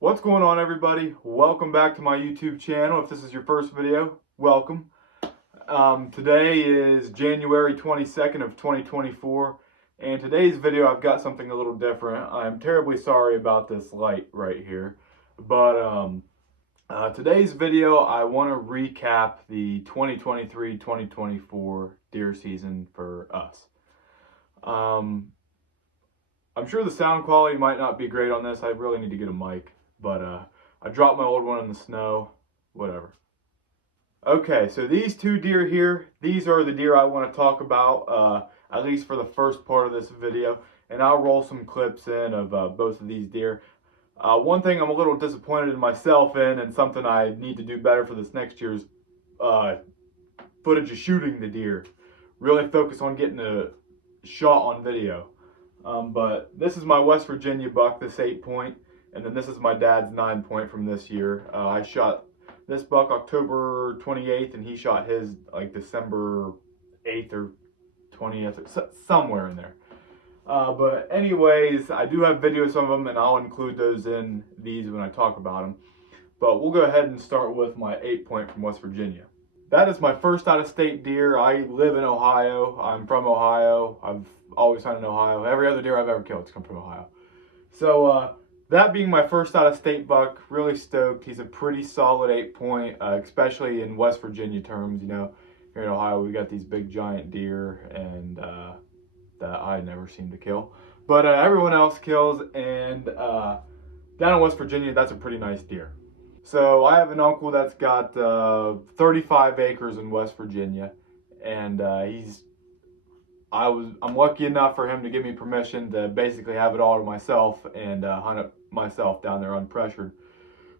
What's going on, everybody? Welcome back to my YouTube channel. If this is your first video, welcome. Today is January 22nd of 2024, and today's video I've got something a little different. I'm terribly sorry about this light right here, but today's video I want to recap the 2023-2024 deer season for us. I'm sure the sound quality might not be great on this. I really need to get a mic. But I dropped my old one in the snow, whatever. Okay, so these two deer here, these are the deer I want to talk about, at least for the first part of this video. And I'll roll some clips in of both of these deer. One thing I'm a little disappointed in myself in, and something I need to do better for this next year's footage of shooting the deer. Really focus on getting a shot on video. But this is my West Virginia buck, this 8-point. And then this is my dad's 9-point from this year. I shot this buck October 28th, and he shot his like December 8th or 20th, somewhere in there. But anyways, I do have videos of them, and I'll include those in these when I talk about them. But we'll go ahead and start with my 8-point from West Virginia. That is my first out-of-state deer. I live in Ohio. I'm from Ohio. I've always hunted in Ohio. Every other deer I've ever killed has come from Ohio. So, that being my first out-of-state buck, really stoked. He's a pretty solid 8-point, especially in West Virginia terms. You know, here in Ohio we got these big giant deer, and that I never seem to kill. But everyone else kills, and down in West Virginia, that's a pretty nice deer. So I have an uncle that's got 35 acres in West Virginia, and I'm lucky enough for him to give me permission to basically have it all to myself and hunt it myself down there unpressured.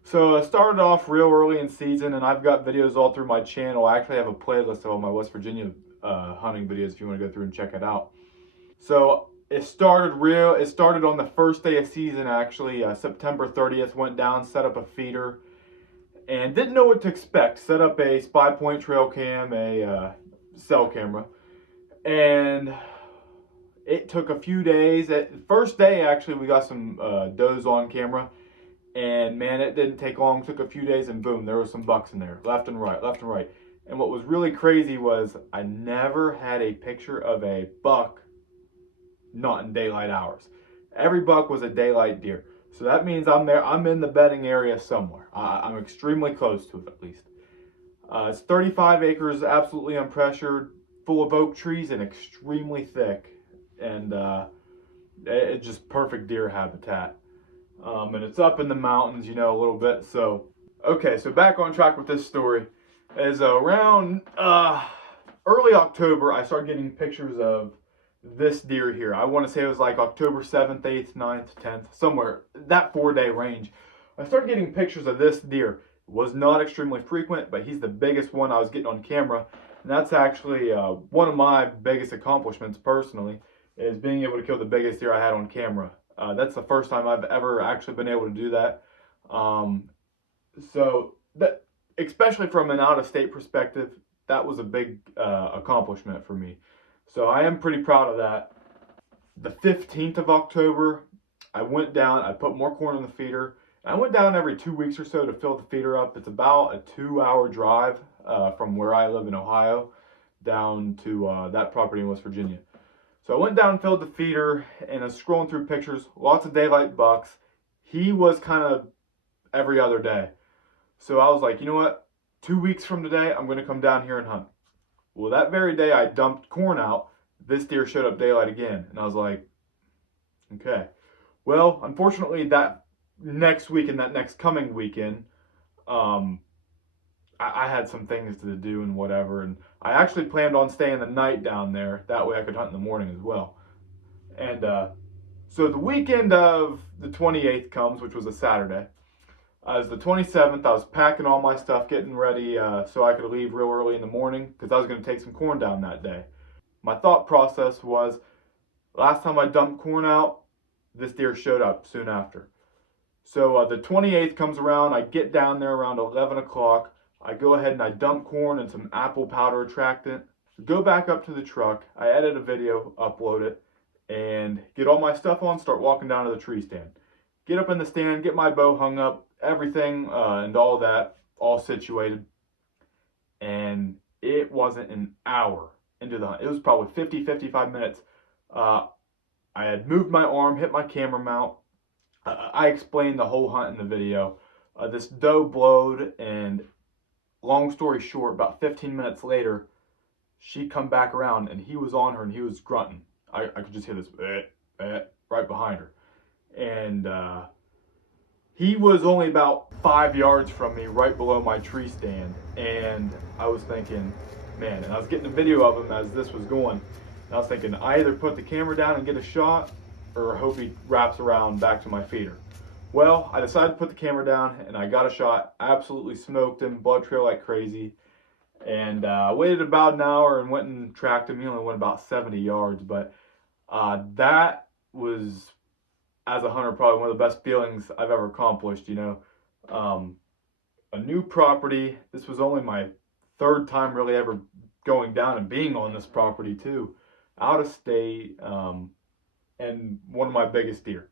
So I started off real early in season, and I've got videos all through my channel. I actually have a playlist of all my West Virginia hunting videos if you want to go through and check it out. So it started on the first day of season, actually. September 30th, went down, set up a feeder, and didn't know what to expect. Set up a spy point trail cam, a cell camera. And it took a few days. At the first day, actually, we got some does on camera. And man, it didn't take long. It took a few days, and boom, there was some bucks in there, left and right, left and right. And what was really crazy was I never had a picture of a buck not in daylight hours. Every buck was a daylight deer. So that means I'm there. I'm in the bedding area somewhere. I'm extremely close to it, at least. It's 35 acres, absolutely unpressured, full of oak trees and extremely thick, and it's just perfect deer habitat. And it's up in the mountains, you know, a little bit. So, okay, so back on track with this story. As around early October, I started getting pictures of this deer here. I want to say it was like October 7th, 8th, 9th, 10th, somewhere, that 4-day range. I started getting pictures of this deer. It was not extremely frequent, but he's the biggest one I was getting on camera. And that's actually one of my biggest accomplishments personally, is being able to kill the biggest deer I had on camera. That's the first time I've ever actually been able to do that. So that, especially from an out-of-state perspective, that was a big accomplishment for me. So I am pretty proud of that. The 15th of October, I went down, I put more corn in the feeder. I went down every 2 weeks or so to fill the feeder up. It's about a 2-hour drive from where I live in Ohio down to that property in West Virginia. So I went down and filled the feeder, and I was scrolling through pictures, lots of daylight bucks. He was kind of every other day. So I was like, you know what? 2 weeks from today, I'm going to come down here and hunt. Well, that very day I dumped corn out, this deer showed up daylight again. And I was like, okay. Well, unfortunately, that next week and that next coming weekend, I had some things to do and whatever, and I actually planned on staying the night down there. That way I could hunt in the morning as well. And so the weekend of the 28th comes, which was a Saturday. As the 27th, I was packing all my stuff, getting ready so I could leave real early in the morning because I was going to take some corn down that day. My thought process was, last time I dumped corn out, this deer showed up soon after. So the 28th comes around, I get down there around 11 o'clock. I go ahead and I dump corn and some apple powder attractant, go back up to the truck, I edit a video, upload it, and get all my stuff on, start walking down to the tree stand. get up in the stand, get my bow hung up, everything and all that, all situated. And it wasn't an hour into the hunt. It was probably 50, 55 minutes. Uh, I had moved my arm, hit my camera mount. I explained the whole hunt in the video. This doe blowed, and long story short, about 15 minutes later, she come back around, and he was on her, and he was grunting. I could just hear this right behind her. And he was only about 5 yards from me, right below my tree stand. And I was thinking, man, and I was getting a video of him as this was going. And I was thinking, I either put the camera down and get a shot, or hope he wraps around back to my feeder. Well, I decided to put the camera down, and I got a shot. Absolutely smoked him, blood trail like crazy. And waited about an hour and went and tracked him. He only went about 70 yards, but that was, as a hunter, probably one of the best feelings I've ever accomplished. A new property. This was only my third time really ever going down and being on this property too, out of state, and one of my biggest deer.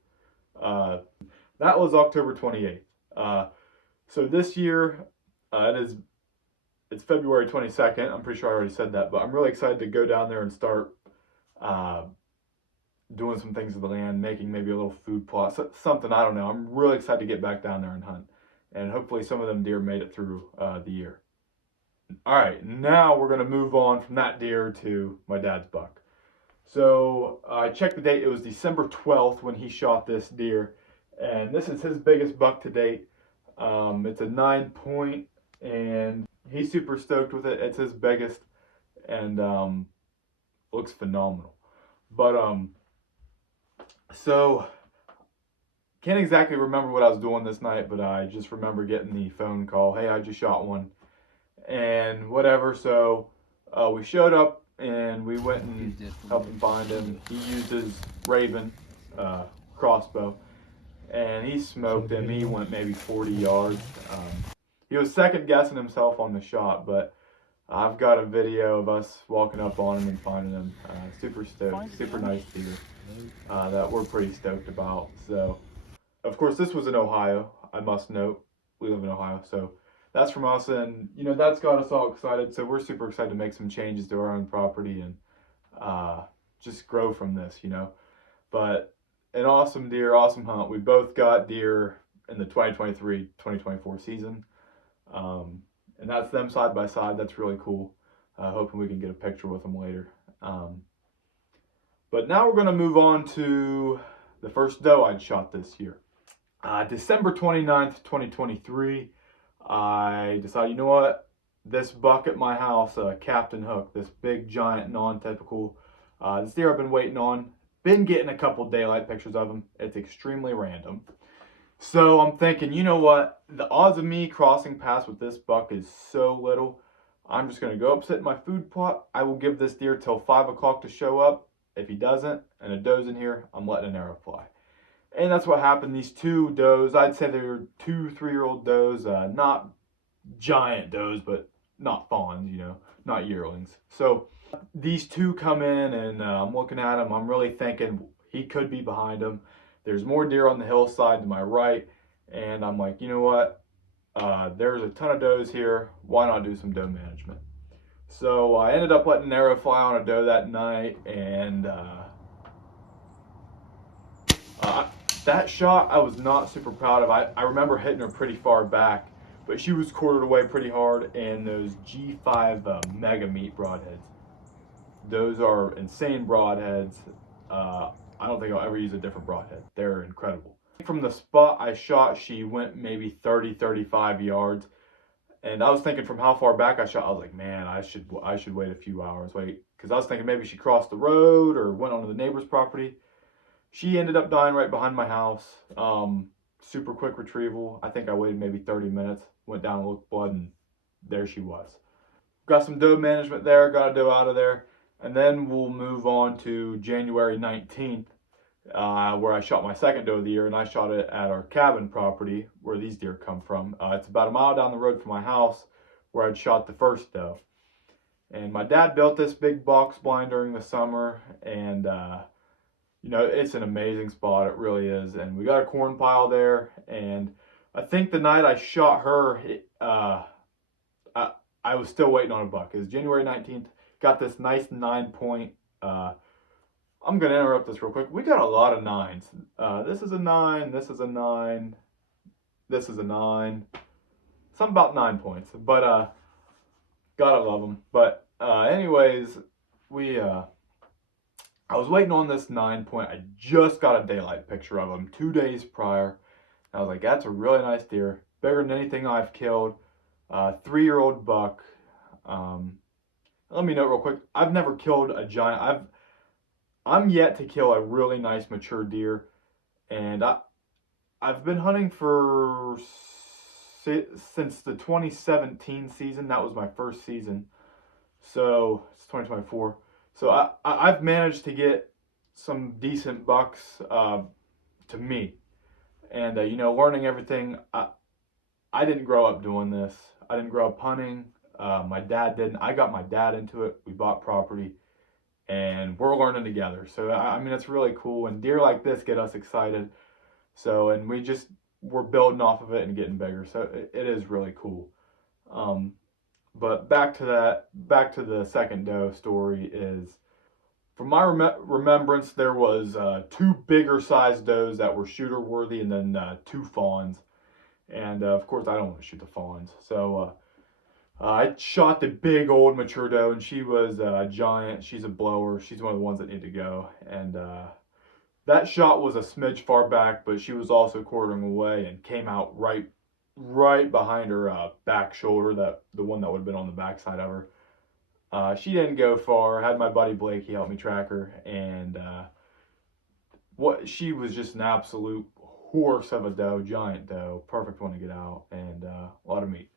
That was October 28th. So this year, it's February 22nd. I'm pretty sure I already said that, but I'm really excited to go down there and start doing some things with the land, making maybe a little food plot, something, I don't know. I'm really excited to get back down there and hunt. And hopefully some of them deer made it through the year. All right, now we're going to move on from that deer to my dad's buck. So I checked the date. It was December 12th when he shot this deer. And this is his biggest buck to date. It's a 9-point, and he's super stoked with it. It's his biggest, and looks phenomenal. But so can't exactly remember what I was doing this night, but I just remember getting the phone call. Hey, I just shot one, and whatever. So we showed up and we went and helped him find him. He used his Regan crossbow, and he smoked him. He went maybe 40 yards. He was second guessing himself on the shot, but I've got a video of us walking up on him and finding him. Super stoked, super nice deer that we're pretty stoked about. So, of course, this was in Ohio. I must note, we live in Ohio, so that's from us, and that's got us all excited. So we're super excited to make some changes to our own property and just grow from this, But an awesome deer, awesome hunt. We both got deer in the 2023-2024 season. And that's them side by side. That's really cool. Hoping we can get a picture with them later. But now we're going to move on to the first doe I'd shot this year. December 29th, 2023, I decided, you know what? This buck at my house, Captain Hook, this big, giant, non-typical, this deer I've been waiting on. Been getting a couple daylight pictures of him. It's extremely random. So I'm thinking, you know what? The odds of me crossing paths with this buck is so little. I'm just going to go up, sit in my food plot. I will give this deer till 5 o'clock to show up. If he doesn't, and a doe's in here, I'm letting an arrow fly. And that's what happened. These two does, I'd say they were 2-3-year-old does, not giant does, but not fawns, not yearlings. So these two come in, and I'm looking at them. I'm really thinking he could be behind them. There's more deer on the hillside to my right, and I'm like, you know what? There's a ton of does here. Why not do some doe management? So I ended up letting an arrow fly on a doe that night, and that shot I was not super proud of. I remember hitting her pretty far back, but she was quartered away pretty hard, and those G5 Mega Meat broadheads. Those are insane broadheads. I don't think I'll ever use a different broadhead. They're incredible. From the spot I shot, she went maybe 30-35 yards. And I was thinking from how far back I shot, I was like, man, I should wait a few hours. Because I was thinking maybe she crossed the road or went onto the neighbor's property. She ended up dying right behind my house. Super quick retrieval. I think I waited maybe 30 minutes. Went down and looked blood, and there she was. Got some doe management there. Got a doe out of there. And then we'll move on to January 19th, where I shot my second doe of the year, and I shot it at our cabin property where these deer come from. It's about a mile down the road from my house where I'd shot the first doe. And my dad built this big box blind during the summer, and you know, it's an amazing spot. It really is. And we got a corn pile there. And I think the night I shot her, I, I was still waiting on a buck. It was January 19th. Got this nice 9 point. I'm going to interrupt this real quick. We got a lot of nines. This is a 9. This is a 9. This is a 9. Something about 9 points. But gotta love them. But anyways, I was waiting on this 9 point. I just got a daylight picture of him 2 days prior. I was like, that's a really nice deer. Bigger than anything I've killed. 3-year-old buck. Let me note real quick. I've never killed a giant. I'm yet to kill a really nice mature deer. And I've been hunting since the 2017 season. That was my first season. So it's 2024. So I've managed to get some decent bucks to me, and you know, learning everything. I didn't grow up doing this. I didn't grow up hunting. My dad didn't. I got my dad into it. We bought property, and we're learning together. So I mean, it's really cool. And deer like this get us excited. So and we're building off of it and getting bigger. So it is really cool. But back to the second doe story is, from my remembrance, there was 2 bigger sized does that were shooter worthy, and then 2 fawns. And of course, I don't want to shoot the fawns, so I shot the big old mature doe, and she was a giant. She's a blower. She's one of the ones that need to go. And that shot was a smidge far back, but she was also quartering away and came out right behind her back shoulder, the one that would have been on the backside of her. She didn't go far. I had my buddy Blake, he helped me track her, and she was just an absolute horse of a doe, giant doe, perfect one to get out, and a lot of meat.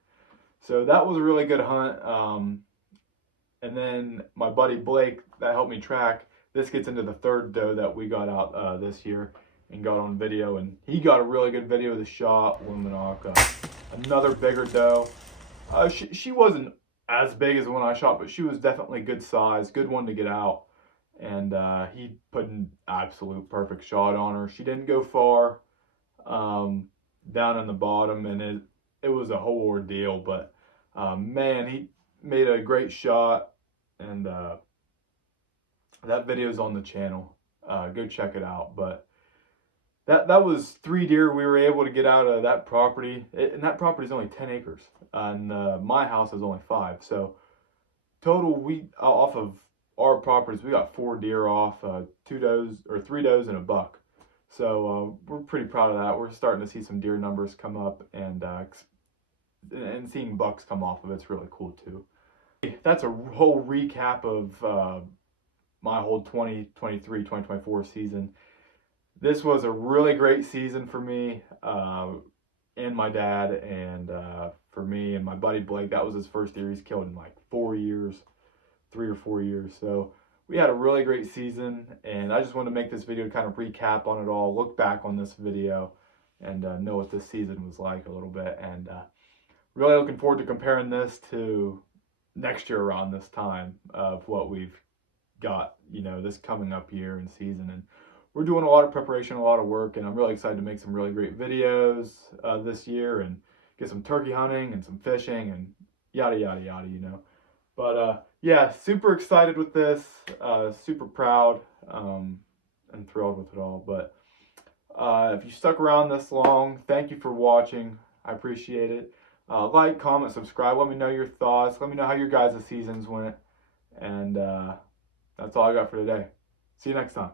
So that was a really good hunt. And then my buddy Blake that helped me track, this gets into the third doe that we got out this year and got on video, and he got a really good video of the shot. Another bigger doe. She wasn't as big as the one I shot, but she was definitely good size, good one to get out. And he put an absolute perfect shot on her. She didn't go far, down in the bottom, and it was a whole ordeal. But man, he made a great shot, and that video's on the channel. Go check it out. But that was 3 deer we were able to get out of that property, and that property is only 10 acres, and my house is only 5. So total, we off of our properties, we got 4 deer off, 3 does and a buck. So we're pretty proud of that. We're starting to see some deer numbers come up, and seeing bucks come off of it's really cool too. That's a whole recap of my whole 2023-2024 season. This was a really great season for me and my dad, and for me and my buddy Blake. That was his first deer he's killed in like 4 years, 3 or 4 years. So we had a really great season, and I just wanted to make this video to kind of recap on it all, look back on this video, and know what this season was like a little bit. And really looking forward to comparing this to next year around this time of what we've got, you know, this coming up year and season. And we're doing a lot of preparation, a lot of work, and I'm really excited to make some really great videos this year and get some turkey hunting and some fishing and yada, yada, yada, you know. But yeah, super excited with this, super proud and thrilled with it all. But if you stuck around this long, thank you for watching. I appreciate it. Like, comment, subscribe. Let me know your thoughts. Let me know how your guys' seasons went. And that's all I got for today. See you next time.